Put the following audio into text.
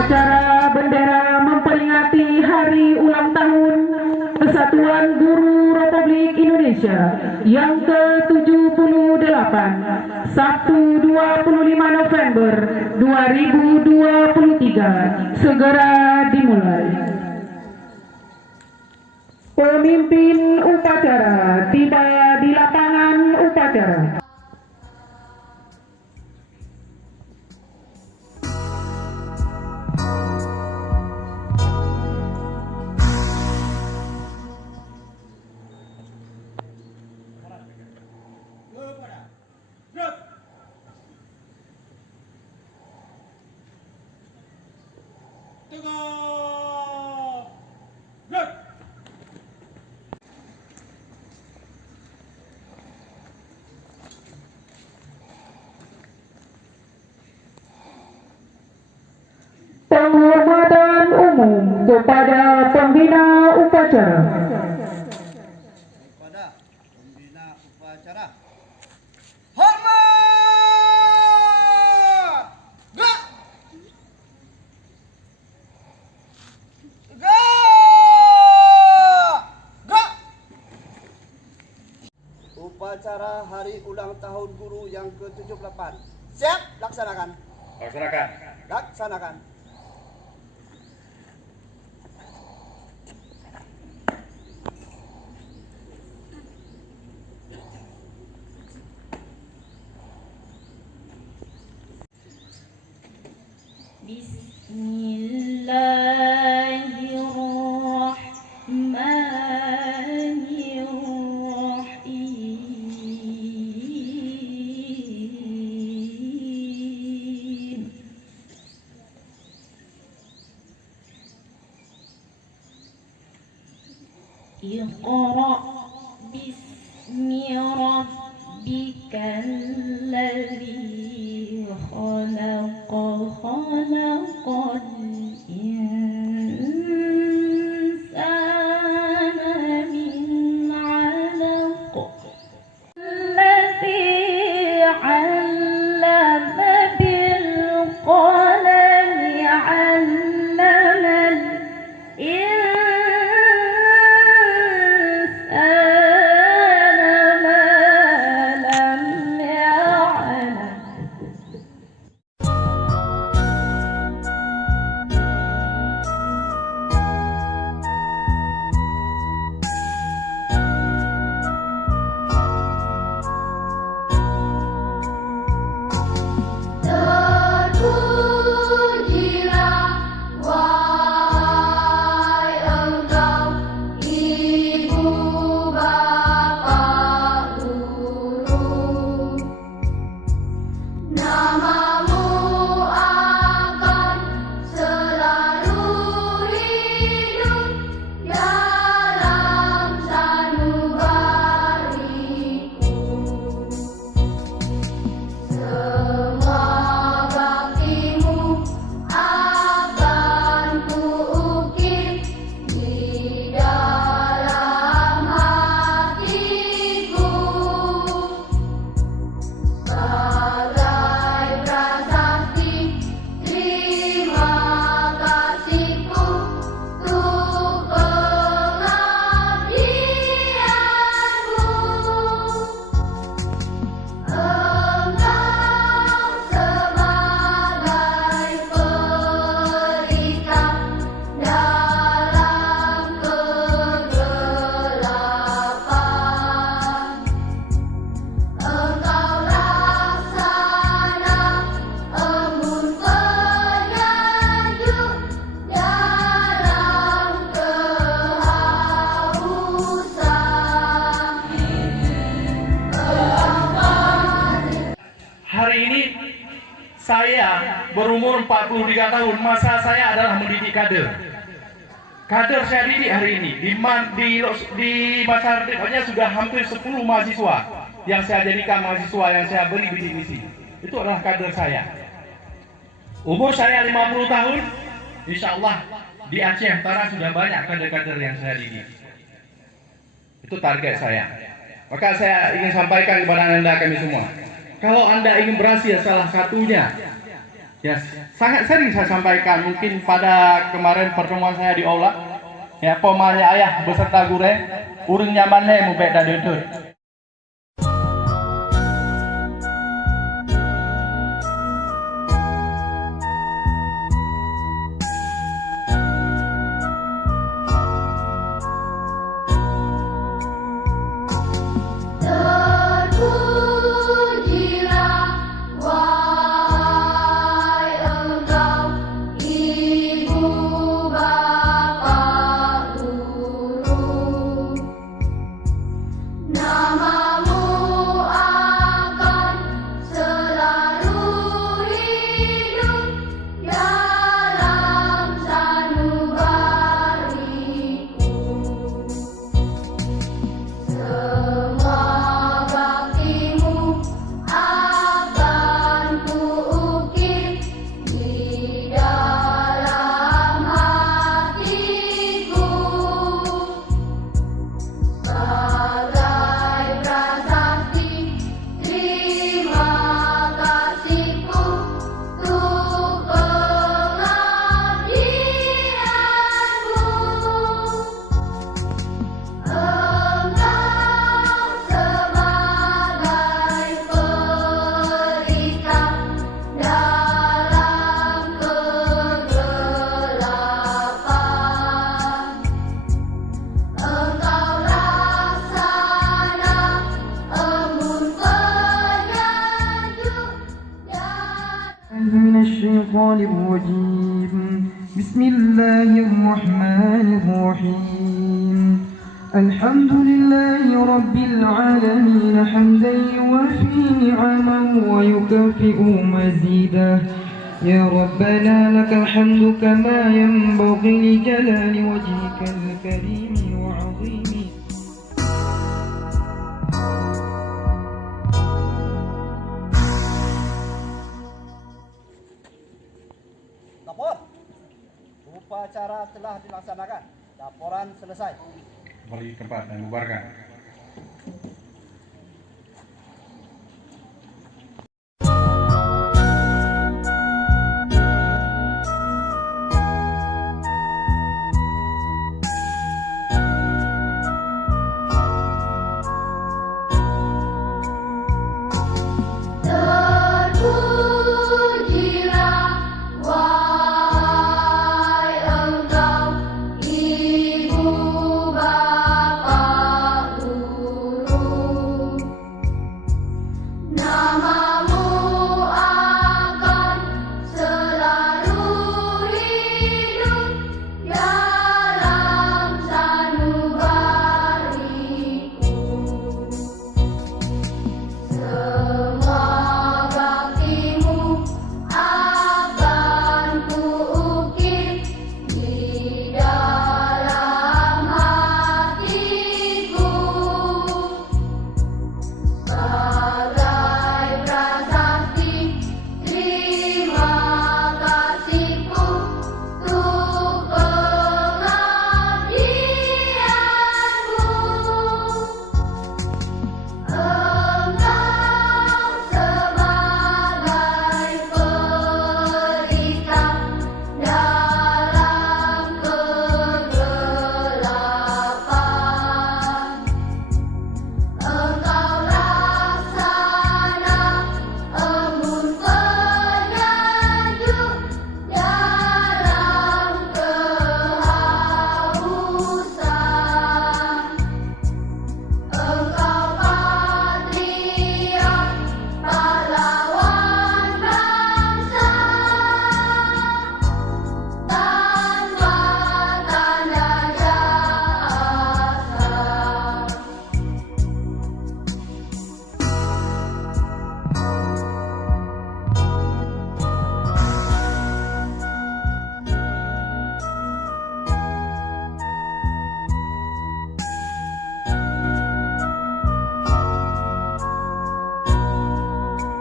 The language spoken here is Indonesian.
Upacara bendera memperingati hari ulang tahun Kesatuan Guru Republik Indonesia yang ke-78, Sabtu 25 November 2023, segera dimulai. Pemimpin upacara tiba di lapangan upacara. Penghormatan umum kepada pembina upacara. Kepada pembina upacara. Hormat! Gerak! Gerak! Upacara hari ulang tahun guru yang ke-78. Siap? Laksanakan. Laksanakan. Laksanakan. Bismillahirrahmanirrahim. Iqra bismi rabbikal ladzi khalaq khalaqal insana min 'alaq alladzi 'allama bil qalami 'allamal terpujilah wahai engkau ibu bapak guru, namamu akan selalu hidup dalam sanubariku. Semua baktimu akan kuukir di dalam hatiku sebagai prasasti terima kasihku untuk pengabdianmu. Engkau sebagai pelita dalam kegelapan, engkau laksana embun penyejuk dalam kehausan. Hari ini saya berumur 43 tahun. Masa saya adalah mendidik kader. Kader saya didik hari ini di masa depannya sudah hampir 10 mahasiswa yang saya jadikan mahasiswa yang saya beri bidik misi. Itu adalah kader saya. Umur saya 50 tahun. Insya Allah di Aceh Utara sudah banyak kader-kader yang saya didik. Itu target saya. Maka saya ingin sampaikan kepada Anda kami semua. Kalau Anda ingin berhasil salah satunya Ya, sangat sering saya sampaikan, mungkin pada kemarin pertemuan saya di aula, ya, pomanya ayah beserta gure, urang nyaman le mu beda dedut. Terpujilah wahai Engkau, Ibu Bapa Guru. Namamu akan selalu hidup dalam sanubariku. Semua baktimu akan kuukir di dalam hatiku sebagai prasasti terima kasihku untuk pengabdianmu. Engkau sebagai pelita dalam kegelapan. Engkau laksana embun penyejuk dan من الشيطان الرجيم بسم الله الرحمن الرحيم الحمد لله رب العالمين حمدا يوافي نعمه ويكافئ مزيده يا ربنا لك الحمد كما ينبغي لجلال وجهك الكريم وعظيم Lapor. Upacara telah dilaksanakan. Laporan selesai. Kembali ke tempat dan bubarkan.